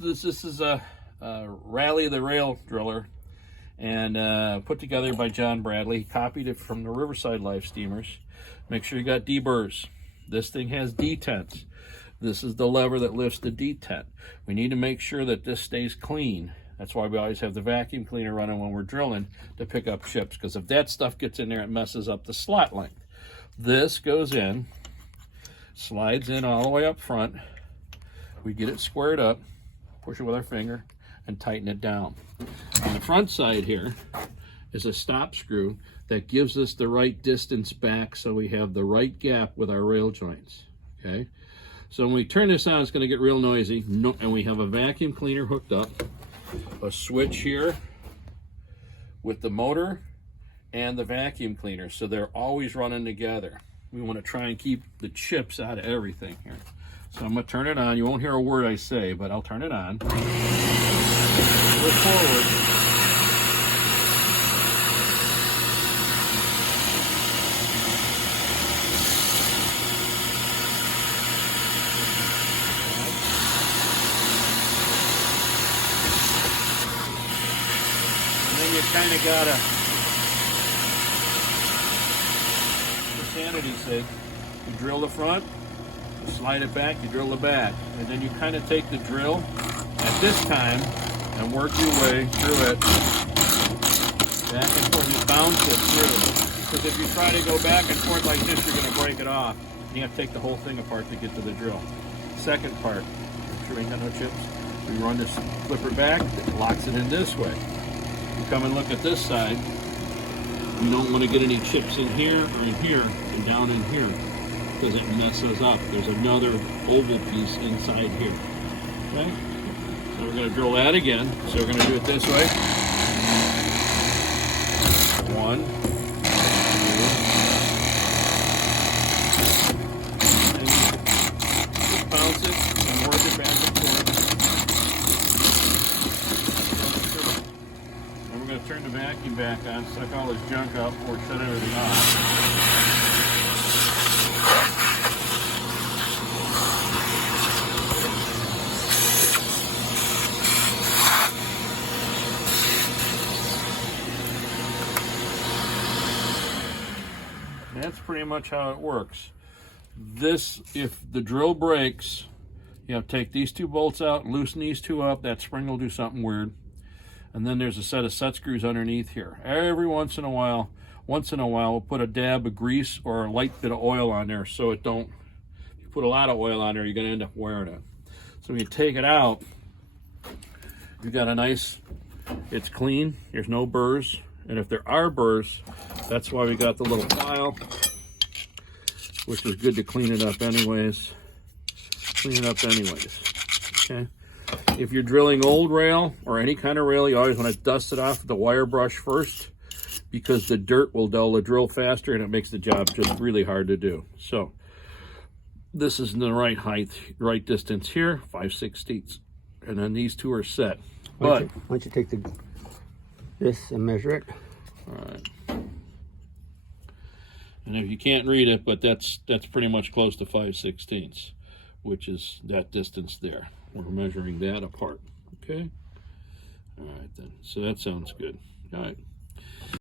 This is a Rally the Rail Driller, and put together by John Bradley. He copied it from the Riverside Life Steamers. Make sure you got D-burrs. This thing has detents. This is the lever that lifts the detent. We need to make sure that this stays clean. That's why we always have the vacuum cleaner running when we're drilling to pick up chips, because if that stuff gets in there, it messes up the slot length. This goes in, slides in all the way up front. We get it squared up, push it with our finger, and tighten it down. On the front side here is a stop screw that gives us the right distance back so we have the right gap with our rail joints, okay? So when we turn this on, it's going to get real noisy, and we have a vacuum cleaner hooked up, a switch here with the motor and the vacuum cleaner, so they're always running together. We want to try and keep the chips out of everything here. So I'm going to turn it on. You won't hear a word I say, but I'll turn it on. Look forward. You kind of gotta, for sanity's sake, you drill the front, you slide it back, you drill the back, and then you kind of take the drill at this time and work your way through it, back and forth. You bounce it through, because if you try to go back and forth like this, you're going to break it off. You have to take the whole thing apart to get to the drill. Second part, make sure we ain't got no chips. We run this flipper back, it locks it in this way. You come and look at this side, you don't want to get any chips in here or in here and down in here, because it messes up. There's another oval piece inside here. Okay? So we're going to drill that again. So we're going to do it this way. 1, 2, and just bounce it and work it back and forth. Turn the vacuum back on, suck all this junk up before it shut everything off. That's pretty much how it works. This, if the drill breaks, you have to take these 2 bolts out, loosen these 2 up, that spring will do something weird. And then there's a set of set screws underneath here. Every once in a while, we'll put a dab of grease or a light bit of oil on there so it don't, if you put a lot of oil on there, you're gonna end up wearing it. So when you take it out, you've got a nice, it's clean, there's no burrs. And if there are burrs, that's why we got the little file, which is good to clean it up anyways. Okay? If you're drilling old rail or any kind of rail, you always want to dust it off with the wire brush first, because the dirt will dull the drill faster and it makes the job just really hard to do. So this is in the right height, right distance here, 5/16, and then these 2 are set. Why don't you take this and measure it? All right. And if you can't read it, but that's pretty much close to 5/16, which is that distance there. We're measuring that apart, okay? All right then, so that sounds good. All right.